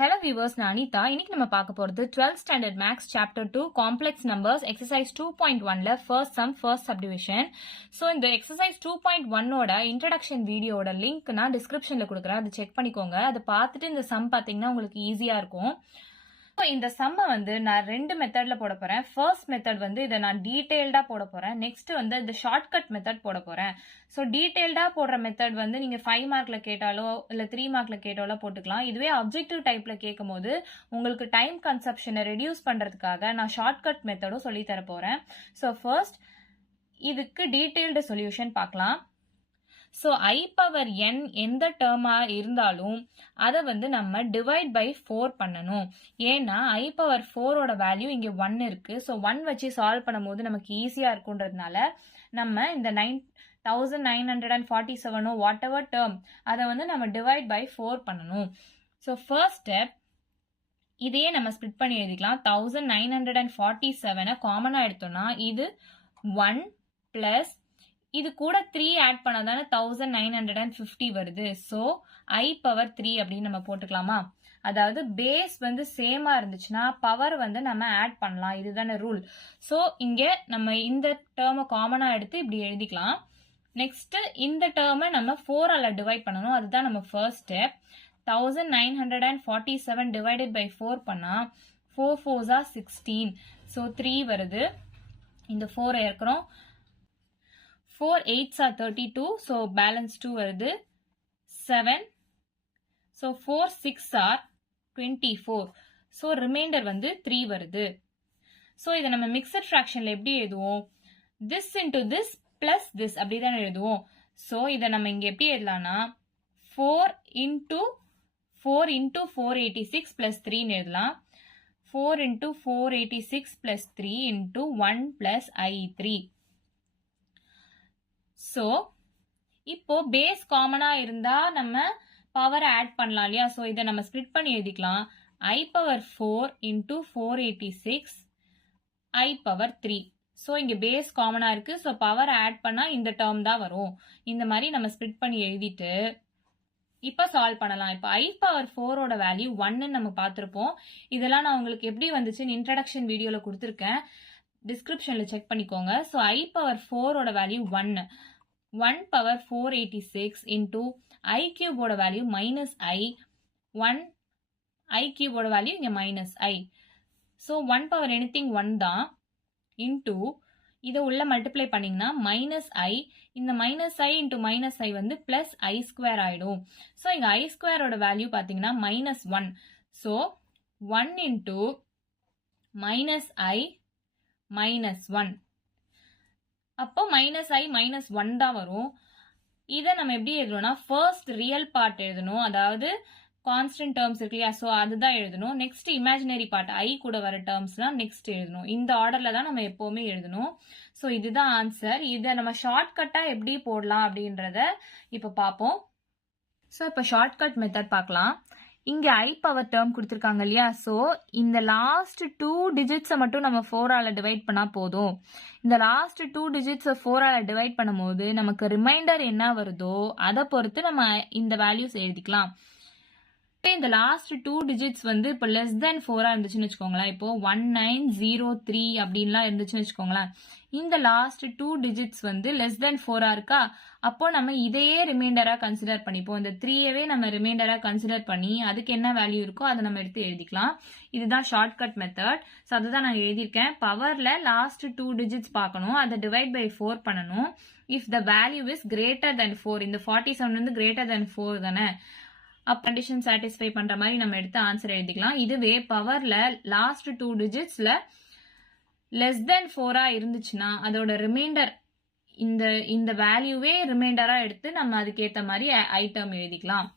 Hello viewers, நான் அனிதா. இன்னைக்கு நம்ம பார்க்க போறது 12th standard maths chapter 2 complex numbers exercise 2.1ல first sum first subdivision. So இந்த exercise 2.1 ஓட introduction வீடியோட லிங்க் நான் டிஸ்கிரிப்ஷன்ல கொடுக்குறேன். அதை செக் பண்ணிக்கோங்க. அதை பார்த்துட்டு இந்த சம் பாத்தீங்கன்னா உங்களுக்கு ஈஸியா இருக்கும். இந்த சம்ம வந்து நான் ரெண்டு மெத்தட்ல போட போறேன். ஃபர்ஸ்ட் மெத்தட் வந்து இதை நான் டீடைல்டா போட போறேன். நெக்ஸ்ட் வந்து இந்த ஷார்ட்கட் மெத்தட் போட போறேன். ஸோ டீடைல்டா போடுற மெத்தட் வந்து நீங்க 5 மார்க்ல கேட்டாலோ இல்ல 3 மார்க்ல கேட்டாலோ போட்டுக்கலாம். இதுவே அப்ஜெக்டிவ் டைப்ல கேட்கும் போது உங்களுக்கு டைம் கன்சப்ஷனை ரெடியூஸ் பண்றதுக்காக நான் ஷார்ட்கட் மெத்தடும் சொல்லி தர போறேன். ஸோ ஃபர்ஸ்ட் இதுக்கு டீடைல்டு சொல்யூஷன் பார்க்கலாம். ஸோ I பவர் n எந்த டேர்மா இருந்தாலும் அதை வந்து நம்ம டிவைட் பை 4 பண்ணணும். ஏன்னா I பவர் 4ஓட வேல்யூ இங்கே 1 இருக்கு. ஸோ 1 வச்சு சால்வ் பண்ணும்போது நமக்கு ஈஸியா இருக்குன்றதுனால நம்ம இந்த 1947 வாட் எவர் டேர்ம் அதை வந்து நம்ம டிவைட் பை 4 பண்ணணும். ஸோ ஃபர்ஸ்ட் ஸ்டெப் இதையே நம்ம ஸ்பிளிட் பண்ணி எழுதிக்கலாம். 1947 காமனா எடுத்தோம்னா இது 1 பிளஸ் இது கூட 3 ஆட் பண்ணாதானே 1950 வருது. ஸோ I பவர் 3 அப்படின்னு நம்ம போட்டுக்கலாமா? அதாவது பேஸ் வந்து சேமா இருந்துச்சுன்னா பவர் வந்து நம்ம ஆட் பண்ணலாம். இதுதானே ரூல். ஸோ இங்க நம்ம இந்த டேர்மை காமனா எடுத்து இப்படி எழுதிக்கலாம். நெக்ஸ்ட் இந்த டேர்மை நம்ம 4ஆல டிவைட் பண்ணணும். அதுதான் நம்ம ஃபர்ஸ்ட் ஸ்டெப். 1947 டிவைடட் பை 4 பண்ணா 4 4s are 16. ஸோ 3 வருது. இந்த 4 இருக்கிறோம். 4 8s are 32. So balance 2 வருது. 7. So 4 6 are 24. So remainder வந்து 3 வருது. So இதை நம்ம mixed fractionல எப்படி எழுதுவோம்? This into this plus this அப்படிதான் எழுதுவோம். So இதை நம்ம இங்க எப்படி எழுதலாம்னா 4 into 486 plus 3 எழுதலாம். 4 into 486 plus 3 into 1 plus I3. So இப்போ பேஸ் காமனா இருந்தா நம்ம பவர் ஆட் பண்ணலாம் இல்லையா? ஸோ இதை நம்ம ஸ்பிளிட் பண்ணி எழுதிக்கலாம். I power 4 into 486 I power 3. So இங்க பேஸ் காமனா இருக்கு. ஸோ பவர் ஆட் பண்ணா இந்த டேர்ம் தான் வரும். இந்த மாதிரி நம்ம ஸ்பிளிட் பண்ணி எழுதிட்டு இப்ப சால்வ் பண்ணலாம். இப்போ I பவர் 4ஓட வேல்யூ 1 நம்ம பார்த்திருப்போம். இதெல்லாம் நான் உங்களுக்கு எப்படி வந்துச்சுன்னு இன்ட்ரடக்ஷன் வீடியோல கொடுத்துருக்கேன். டிஸ்கிரிப்ஷன்ல செக் பண்ணிக்கோங்க. ஸோ I பவர் 4ஓட வேல்யூ 1 பவர் 486 இன்டூ I கியூபோட வேல்யூ மைனஸ் I 1 I கியூபோட வேல்யூ இங்க minus I. So 1 power anything 1 தான் இன்டூ இதை உள்ள மல்டிப்ளை பண்ணீங்கன்னா மைனஸ் I. இந்த minus I into minus I வந்து பிளஸ் I ஸ்கொயர் ஆயிடும். ஸோ இங்க I ஸ்கொயரோட வேல்யூ பாத்தீங்கன்னா minus 1. So 1 into minus I minus 1. அப்போ மைனஸ் I மைனஸ் 1 தான் வரும். இதை நம்ம எப்படி எழுதணும்னா ஃபர்ஸ்ட் ரியல் பார்ட் எழுதணும். அதாவது கான்ஸ்டன்ட் டேர்ம்ஸ் இருக்கு இல்லையா? ஸோ அதுதான் எழுதணும். நெக்ஸ்ட் இமேஜினரி பார்ட் I கூட வர டேர்ம்ஸ்லாம் நெக்ஸ்ட் எழுதணும். இந்த ஆர்டர்ல தான் நம்ம எப்பவுமே எழுதணும். ஸோ இதுதான் ஆன்சர். இதை நம்ம ஷார்ட்கட்டா எப்படி போடலாம் அப்படின்றத இப்ப பார்ப்போம். ஸோ இப்போ ஷார்ட்கட் மெத்தட் பார்க்கலாம். இங்க I பவர் டேர்ம் கொடுத்துருக்காங்க இல்லையா? ஸோ இந்த லாஸ்ட் 2 டிஜிட்ஸை மட்டும் நம்ம 4ஆல டிவைட் பண்ணா போதும். இந்த லாஸ்ட் 2 டிஜிட்ஸை 4ஆல டிவைட் பண்ணும்போது நமக்கு ரிமைண்டர் என்ன வருதோ அதை பொறுத்து நம்ம இந்த வேல்யூஸ் எழுதிக்கலாம். இந்த லாஸ்ட் 2 டிஜிட்ஸ் வந்து இப்போ லெஸ் தென் 4ஆ இருந்துச்சுன்னு வச்சுக்கோங்களேன். இப்போ 1903 அப்படின்லாம் இருந்துச்சுன்னு வச்சுக்கோங்களேன். இந்த லாஸ்ட் 2 டிஜிட்ஸ் வந்து லெஸ் தென் 4ஆ இருக்கா? அப்போ நம்ம இதையே ரிமைண்டரா கன்சிடர் பண்ணிப்போம். இந்த 3யவே நம்ம ரிமைண்டரா கன்சிடர் பண்ணி அதுக்கு என்ன வேல்யூ இருக்கோ அதை நம்ம எடுத்து எழுதிக்கலாம். இதுதான் ஷார்ட்கட் மெத்தட். ஸோ அதுதான் நான் எழுதியிருக்கேன். பவர்ல லாஸ்ட் 2 டிஜிட்ஸ் பார்க்கணும். அதை டிவைட் பை 4 பண்ணணும். If the value is greater than 4. இந்த 47 வந்து கிரேட்டர் தென் 4 தானே? அப் கண்டிஷன் சாட்டிஸ்ஃபை பண்ற மாதிரி நம்ம எடுத்து ஆன்சர் எழுதிக்கலாம். இதுவே பவர்ல லாஸ்ட் 2 டிஜிட்ஸ்ல லெஸ் தென் 4ஆ இருந்துச்சுன்னா அதோட ரிமைண்டர் இந்த வேல்யூவே ரிமைண்டரா எடுத்து நம்ம அதுக்கேற்ற மாதிரி ஐட்டம் எழுதிக்கலாம்.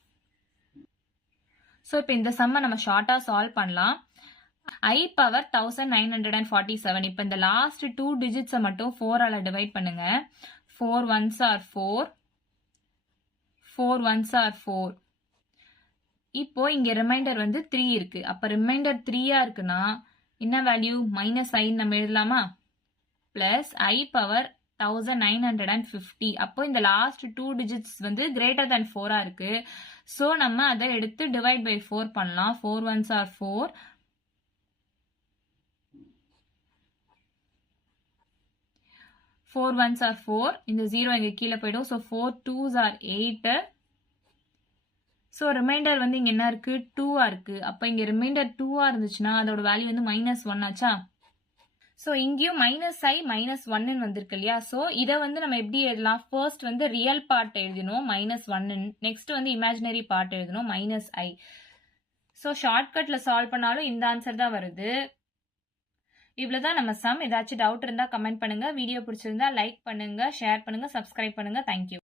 ஸோ இப்போ இந்த சம்மை நம்ம ஷார்ட்டா சால்வ் பண்ணலாம். I power 1947. இப்போ இந்த லாஸ்ட் 2 டிஜிட்ஸை மட்டும் 4ஆல டிவைட் பண்ணுங்க. 4 1s are 4. 4 1s are 4. இப்போ இங்க ரிமைண்டர் வந்து 3 இருக்கு. அப்ப ரிமைண்டர் 3ஆ இருக்குன்னா என்ன வேல்யூ? மைனஸ் I நம்ம எழுதலாமா? Plus I power 1950. அப்போ இந்த லாஸ்ட் 2 டிஜிட்ஸ் வந்து greater than 4 இருக்கு. ஸோ நம்ம அதை எடுத்து டிவைட் பை 4 பண்ணலாம். 4 1s are 4. 4 1s are 4. இந்த 0 இங்க கீழே போயிடும். So 4 2s are 8. So remainder வந்து இங்க என்ன இருக்கு 2 இருக்கு. அப்போ இங்க ரிமைண்டர் 2 இருந்துச்சுன்னா அதோட வேல்யூ வந்து -1 ஆச்சா. ஸோ இங்கேயும் -1 வந்திருக்கு இல்லையா. ஸோ இதை வந்து நம்ம எப்படி எழுதலாம், ஃபர்ஸ்ட் வந்து ரியல் பார்ட் எழுதணும் -1, நெக்ஸ்ட் வந்து இமேஜினரி பார்ட் எழுதணும் -i. ஸோ ஷார்ட்கட்ல சால்வ் பண்ணாலும் இந்த ஆன்சர் தான் வருது. இவ்வளவுதான் நம்ம சம். ஏதாச்சும் டவுட் இருந்தா கமெண்ட் பண்ணுங்க. வீடியோ பிடிச்சிருந்தா லைக் பண்ணுங்க, ஷேர் பண்ணுங்க, சப்ஸ்கிரைப் பண்ணுங்க. தேங்க்யூ.